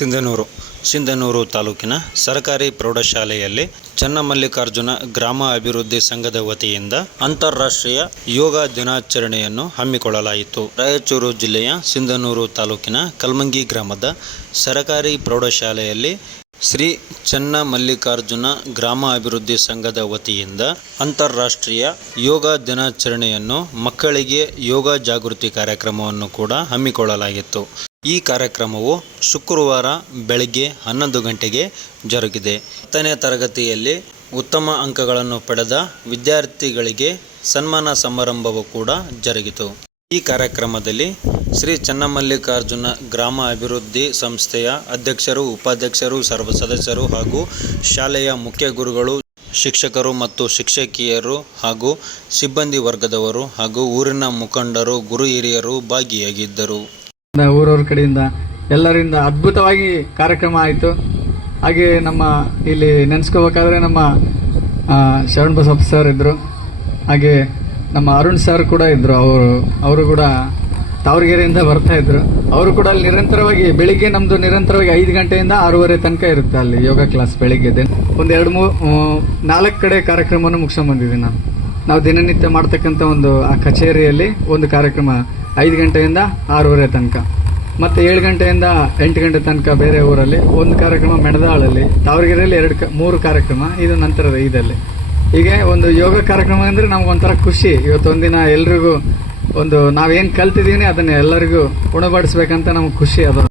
ಸಿಂಧನೂರು ತಾಲೂಕಿನ ಸರ್ಕಾರಿ ಪ್ರೌಢಶಾಲೆಯಲ್ಲಿ ಚನ್ನಮಲ್ಲಿಕಾರ್ಜುನ ಗ್ರಾಮ ಅಭಿವೃದ್ಧಿ ಸಂಘದ ವತಿಯಿಂದ ಅಂತಾರಾಷ್ಟ್ರೀಯ ಯೋಗ ದಿನಾಚರಣೆಯನ್ನು ಹಮ್ಮಿಕೊಳ್ಳಲಾಯಿತು. ರಾಯಚೂರು ಜಿಲ್ಲೆಯ ಸಿಂಧನೂರು ತಾಲೂಕಿನ ಕಲ್ಮಂಗಿ ಗ್ರಾಮದ ಸರ್ಕಾರಿ ಪ್ರೌಢಶಾಲೆಯಲ್ಲಿ ಶ್ರೀ ಚನ್ನಮಲ್ಲಿಕಾರ್ಜುನ ಗ್ರಾಮ ಅಭಿವೃದ್ಧಿ ಸಂಘದ ವತಿಯಿಂದ ಅಂತಾರಾಷ್ಟ್ರೀಯ ಯೋಗ ದಿನಾಚರಣೆಯನ್ನು ಮಕ್ಕಳಿಗೆ ಯೋಗ ಜಾಗೃತಿ ಕಾರ್ಯಕ್ರಮವನ್ನು ಕೂಡ ಹಮ್ಮಿಕೊಳ್ಳಲಾಗಿತ್ತು. ಈ ಕಾರ್ಯಕ್ರಮವು ಶುಕ್ರವಾರ ಬೆಳಗ್ಗೆ 11 ಗಂಟೆಗೆ ಜರುಗಿದೆ. 10ನೇ ತರಗತಿಯಲ್ಲಿ ಉತ್ತಮ ಅಂಕಗಳನ್ನು ಪಡೆದ ವಿದ್ಯಾರ್ಥಿಗಳಿಗೆ ಸನ್ಮಾನ ಸಮಾರಂಭವೂ ಕೂಡ ಜರುಗಿತು. ಈ ಕಾರ್ಯಕ್ರಮದಲ್ಲಿ ಶ್ರೀ ಚನ್ನಮಲ್ಲಿಕಾರ್ಜುನ ಗ್ರಾಮ ಅಭಿವೃದ್ಧಿ ಸಂಸ್ಥೆಯ ಅಧ್ಯಕ್ಷರು, ಉಪಾಧ್ಯಕ್ಷರು, ಸರ್ವ ಸದಸ್ಯರು ಹಾಗೂ ಶಾಲೆಯ ಮುಖ್ಯ ಗುರುಗಳು, ಶಿಕ್ಷಕರು ಮತ್ತು ಶಿಕ್ಷಕಿಯರು ಹಾಗೂ ಸಿಬ್ಬಂದಿ ವರ್ಗದವರು ಹಾಗೂ ಊರಿನ ಮುಖಂಡರು, ಗುರು ಹಿರಿಯರು ಭಾಗಿಯಾಗಿದ್ದರು. ಊರವ್ರ ಕಡೆಯಿಂದ ಎಲ್ಲರಿಂದ ಅದ್ಭುತವಾಗಿ ಕಾರ್ಯಕ್ರಮ ಆಯಿತು. ಹಾಗೆ ನಮ್ಮ ಇಲ್ಲಿ ನೆನೆಸ್ಕೋಬೇಕಾದ್ರೆ ನಮ್ಮ ಶರಣ್ ಬಸಪ್ಪ ಸರ್ ಇದ್ರು, ಹಾಗೆ ನಮ್ಮ ಅರುಣ್ ಸರ್ ಕೂಡ ಇದ್ರು. ಅವರು ಕೂಡ ತಾವರಗೆರೆಯಿಂದ ಬರ್ತಾ ಇದ್ರು. ಅವರು ಕೂಡ ಅಲ್ಲಿ ನಿರಂತರವಾಗಿ ಬೆಳಿಗ್ಗೆ ನಮ್ದು ನಿರಂತರವಾಗಿ 5 ಗಂಟೆಯಿಂದ 6:30 ತನಕ ಇರುತ್ತೆ ಅಲ್ಲಿ ಯೋಗ ಕ್ಲಾಸ್ ಬೆಳಿಗ್ಗೆ. ಒಂದು 4 ಕಡೆ ಕಾರ್ಯಕ್ರಮವನ್ನು ಮುಗಿಸ್ಕೊಂಡ್ ಬಂದಿದ್ದೀನಿ ನಾವು ದಿನನಿತ್ಯ ಮಾಡ್ತಕ್ಕಂಥ ಒಂದು ಆ ಕಚೇರಿಯಲ್ಲಿ ಒಂದು ಕಾರ್ಯಕ್ರಮ 5 ಗಂಟೆಯಿಂದ 6:30 ತನಕ, ಮತ್ತೆ 7 ಗಂಟೆಯಿಂದ 8 ಗಂಟೆ ತನಕ ಬೇರೆ ಊರಲ್ಲಿ ಒಂದು ಕಾರ್ಯಕ್ರಮ, ಮೆಣದಾಳಲ್ಲಿ, ತಾವರಗೆರೆಯಲ್ಲಿ 3 ಕಾರ್ಯಕ್ರಮ, ಇದು ನಂತರದ ಇದರಲ್ಲಿ. ಹೀಗೆ ಒಂದು ಯೋಗ ಕಾರ್ಯಕ್ರಮ ಅಂದ್ರೆ ನಮ್ಗೊಂಥರ ಖುಷಿ. ಇವತ್ತೊಂದಿನ ಎಲ್ರಿಗೂ ಒಂದು ನಾವೇನ್ ಕಲ್ತಿದೀನಿ ಅದನ್ನ ಎಲ್ಲರಿಗೂ ಉಣಬಡಿಸ್ಬೇಕಂತ ನಮ್ಗೆ ಖುಷಿ ಅದು.